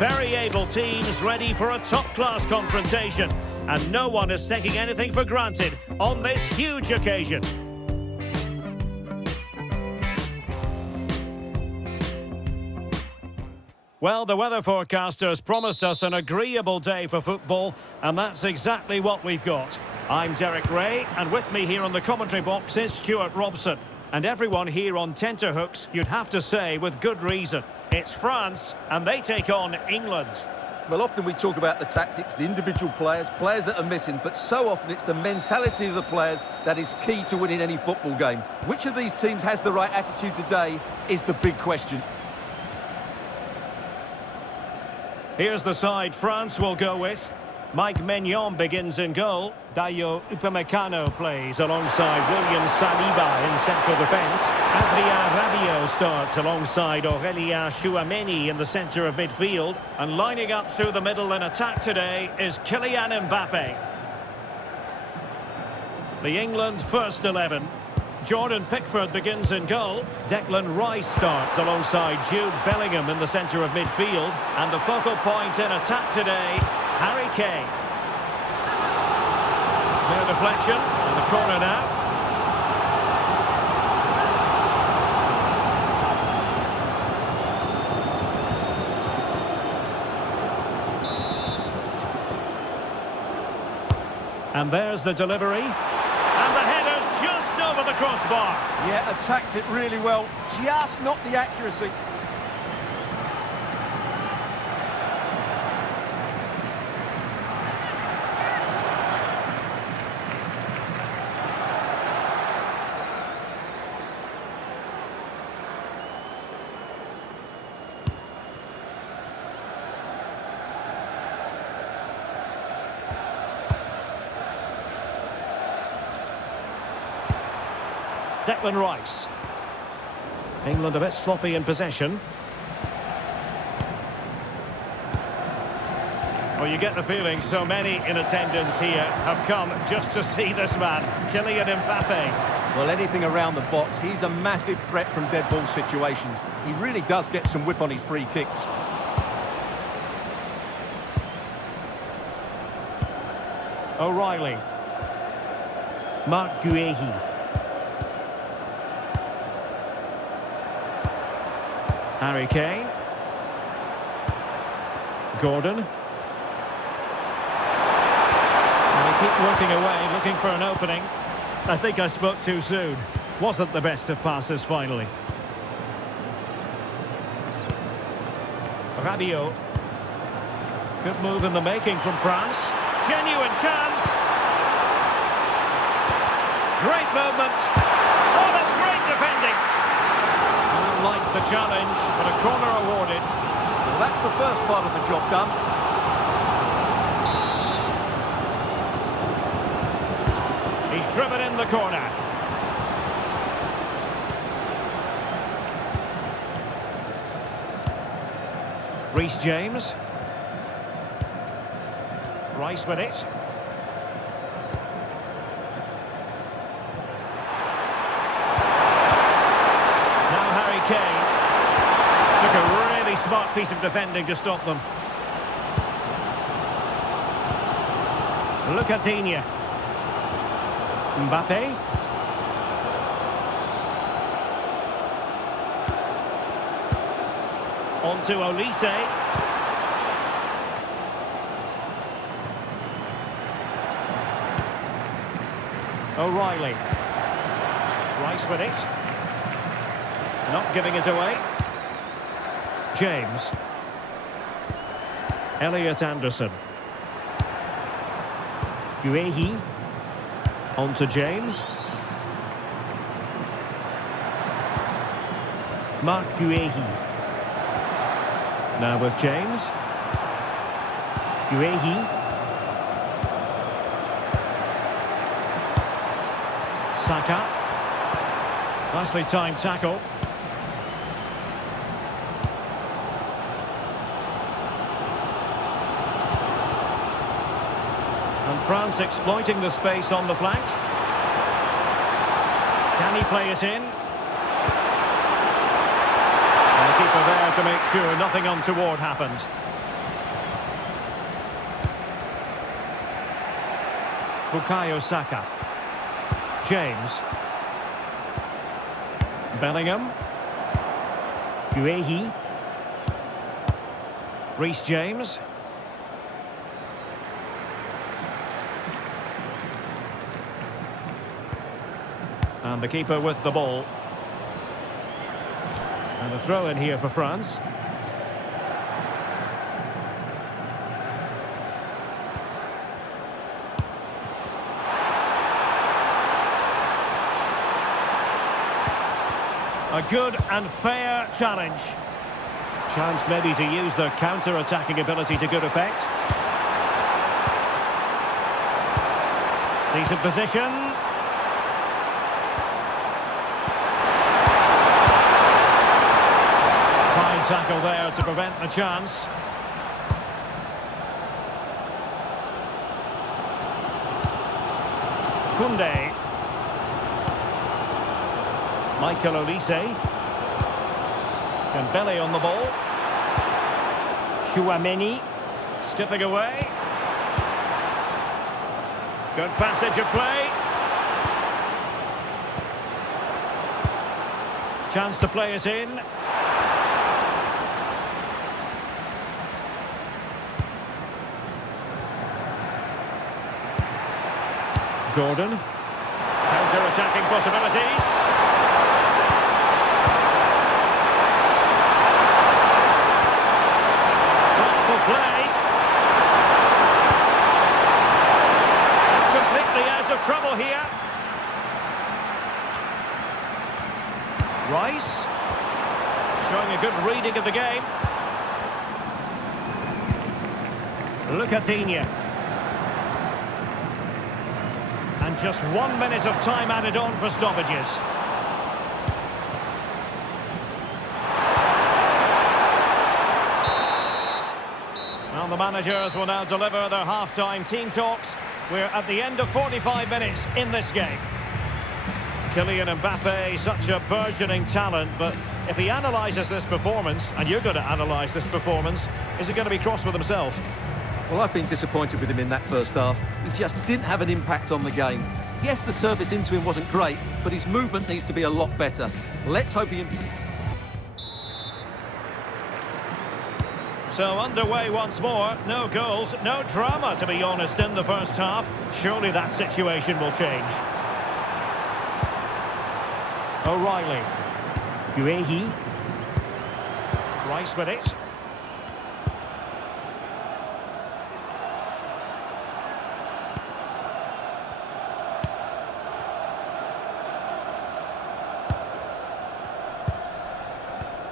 Very able teams ready for a top-class confrontation. And no one is taking anything for granted on this huge occasion. Well, the weather forecasters promised us an agreeable day for football, and that's exactly what we've got. I'm Derek Ray, and with me here on the commentary box is Stuart Robson. And everyone here on tenterhooks, you'd have to say with good reason. It's France, and they take on England. Well, often we talk about the tactics, the individual players that are missing, but so often it's the mentality of the players that is key to winning any football game. Which of these teams has the right attitude today is the big question. Here's the side France will go with. Mike Maignan begins in goal. Dayo Upamecano plays alongside William Saliba in central defence. Adrien Rabiot starts alongside Aurélien Tchouameni in the centre of midfield. And lining up through the middle in attack today is Kylian Mbappe. The England first 11. Jordan Pickford begins in goal. Declan Rice starts alongside Jude Bellingham in the centre of midfield. And the focal point in attack today, Harry Kane. Clear deflection, and the corner now. And there's the delivery. And the header just over the crossbar. Yeah, attacks it really well, just not the accuracy. Declan Rice. England a bit sloppy in possession. Well, you get the feeling so many in attendance here have come just to see this man, Kylian Mbappe. Well, anything around the box, he's a massive threat from dead ball situations. He really does get some whip on his free kicks. O'Reilly. Marc Guéhi. Harry Kane. Gordon. And they keep working away, looking for an opening. I think I spoke too soon. Wasn't the best of passes finally. Rabiot. Good move in the making from France. Genuine chance. Great movement. Oh, that's great defending. Like the challenge, but a corner awarded. Well, that's the first part of the job done. He's driven in the corner. Reece James. Rice with it. Kane. Took a really smart piece of defending to stop them. Look at Digne. Mbappe. On to Olise. O'Reilly. Rice with it. Not giving it away. James. Elliot Anderson. Guéhi. On to James. Marc Guéhi. Now with James. Guéhi. Saka. Nicely timed tackle. And France exploiting the space on the flank. Can he play it in? And the keeper there to make sure nothing untoward happened. Bukayo Saka. James. Bellingham. Guehi. Reece James. And the keeper with the ball. And a throw in here for France. A good and fair challenge. Chance maybe to use their counter-attacking ability to good effect. Decent position. Fine tackle there to prevent the chance. Koundé. Michael Olise. Dembele on the ball. Chouameni. Skipping away. Good passage of play. Chance to play it in. Gordon. Counter-attacking possibilities. Play. Completely out of trouble here. Rice. Showing a good reading of the game. Lucatinha. And just 1 minute of time added on for stoppages. The managers will now deliver their half-time team talks. We're at the end of 45 minutes in this game. Kylian Mbappe, such a burgeoning talent, but if he analyses this performance, and you're going to analyse this performance, is it going to be cross with himself? Well, I've been disappointed with him in that first half. He just didn't have an impact on the game. Yes, the service into him wasn't great, but his movement needs to be a lot better. Let's hope he... So underway once more, no goals, no drama to be honest in the first half. Surely that situation will change. O'Reilly. Guehi. Rice with it.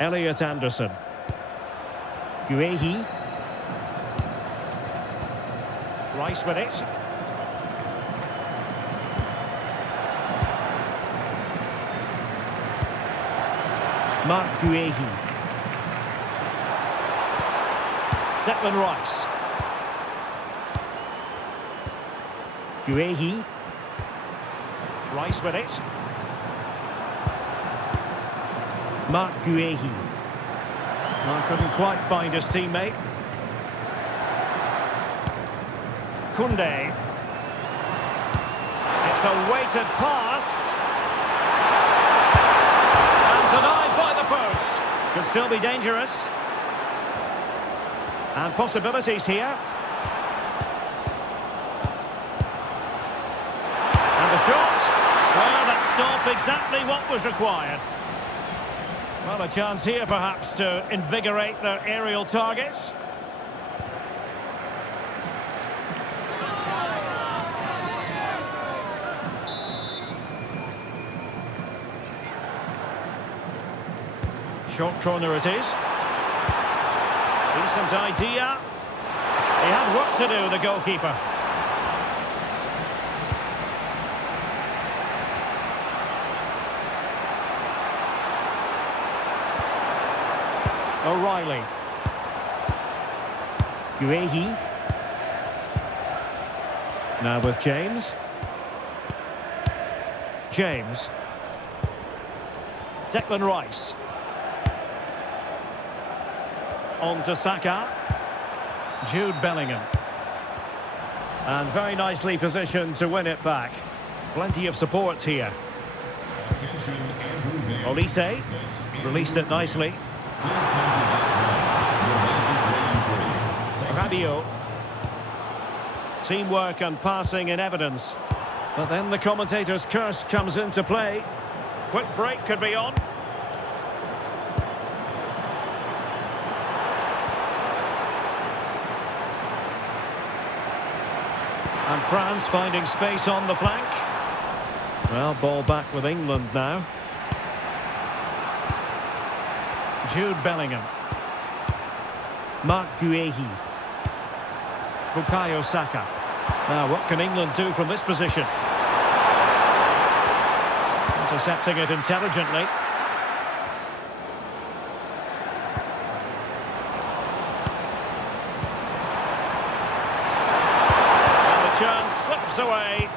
Elliot Anderson. Guehi. Rice with it. Mark Guehi. Declan Rice. Guehi. Rice with it. Mark Guehi. Well, couldn't quite find his teammate. Koundé. It's a weighted pass. And denied by the post. Could still be dangerous. And possibilities here. And the shot. Well, that stopped exactly what was required. Well, a chance here, perhaps, to invigorate their aerial targets. Short corner it is. Decent idea. He had work to do, the goalkeeper. O'Reilly. Guehi. Now with James. James. Declan Rice. On to Saka. Jude Bellingham. And very nicely positioned to win it back. Plenty of support here. Olise released it nicely. Rabiot. Teamwork and passing in evidence. But then the commentator's curse comes into play. Quick break could be on. And France finding space on the flank. Well, ball back with England now. Jude Bellingham. Mark Guehi. Bukayo Saka. Now, what can England do from this position? Intercepting it intelligently. And the chance slips away.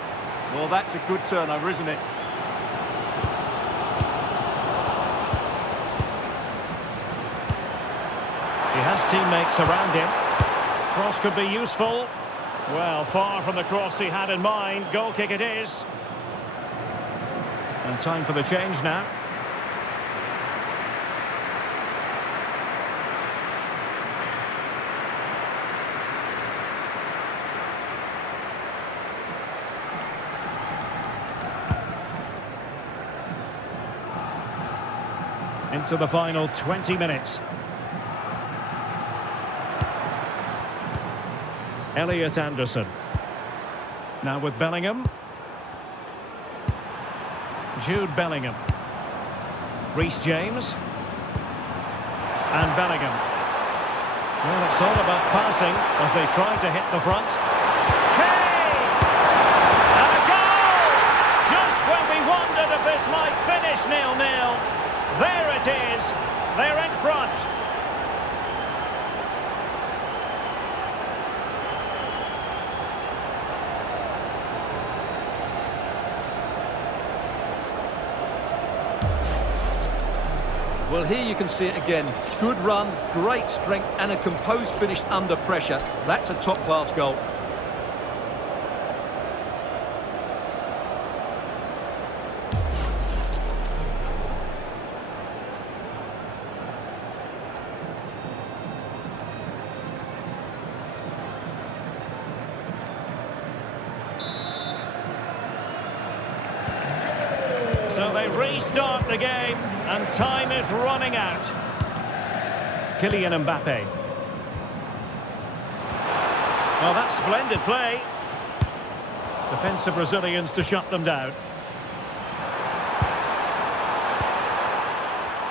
Well, that's a good turnover, isn't it? He has teammates around him. Cross could be useful. Well, far from the cross he had in mind. Goal kick it is. And time for the change now. Into the final 20 minutes. Elliot Anderson. Now with Bellingham. Jude Bellingham. Reece James. And Bellingham. Well, it's all about passing as they try to hit the front. Kane! And a goal! Just when we wondered if this might finish 0-0. There it is. They're in front. Well, here you can see it again. Good run, great strength, and a composed finish under pressure. That's a top-class goal. So they restart the game, and time is running out. Kylian Mbappe. Well, that's splendid play. Defensive Brazilians to shut them down.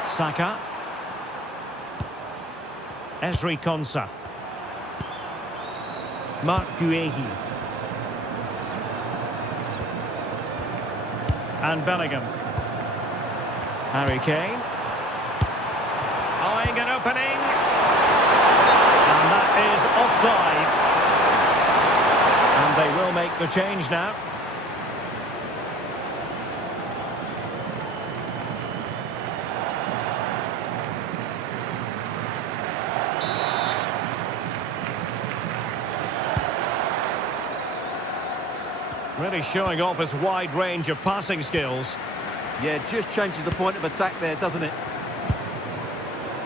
Saka. Ezri Konsa. Mark Guehi. And Bellingham. Harry Kane. Eyeing an opening. And that is offside. And they will make the change now. Really showing off his wide range of passing skills. Yeah, just changes the point of attack there, doesn't it?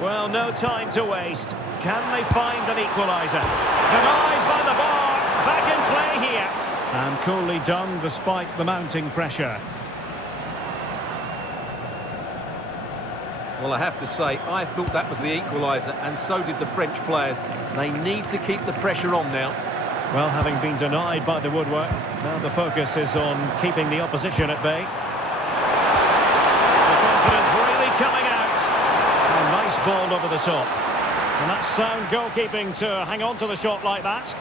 Well, no time to waste. Can they find an equaliser? Denied by the bar. Back in play here. And coolly done despite the mounting pressure. Well, I have to say, I thought that was the equaliser, and so did the French players. They need to keep the pressure on now. Well, having been denied by the woodwork, now the focus is on keeping the opposition at bay. The confidence really coming out. A nice ball over the top. And that's sound goalkeeping to hang on to the shot like that.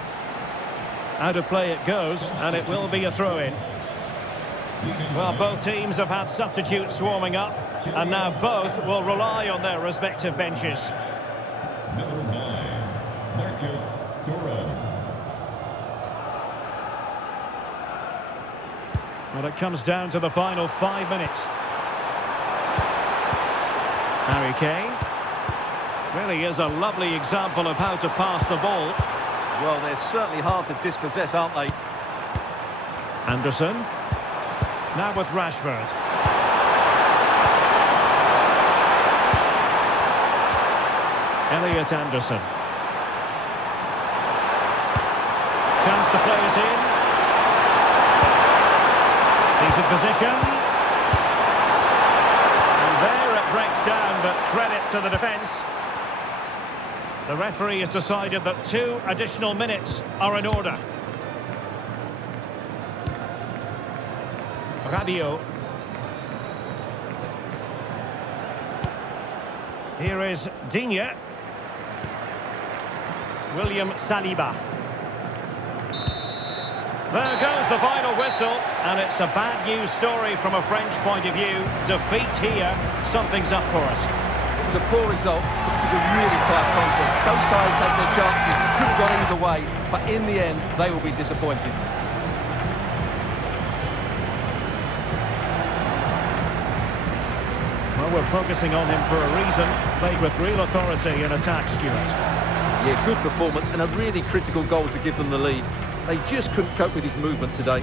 Out of play it goes, and it will be a throw-in. Well, both teams have had substitutes warming up, and now both will rely on their respective benches. Number 9, Marcus Thuram. Well, it comes down to the final 5 minutes. Harry Kane. Really is a lovely example of how to pass the ball. Well, they're certainly hard to dispossess, aren't they? Anderson. Now with Rashford. Elliot Anderson. Chance to play it in. Decent position. And there it breaks down, but credit to the defence. The referee has decided that 2 additional minutes are in order. Rabiot. Here is Digne. William Saliba. There goes the final whistle, and it's a bad news story from a French point of view. Defeat here, something's up for us. It was a poor result. It was a really tight contest. Both sides had their chances. Could have gone either way, but in the end, they will be disappointed. Well, we're focusing on him for a reason. Played with real authority in attack, Stuart. Yeah, good performance and a really critical goal to give them the lead. They just couldn't cope with his movement today.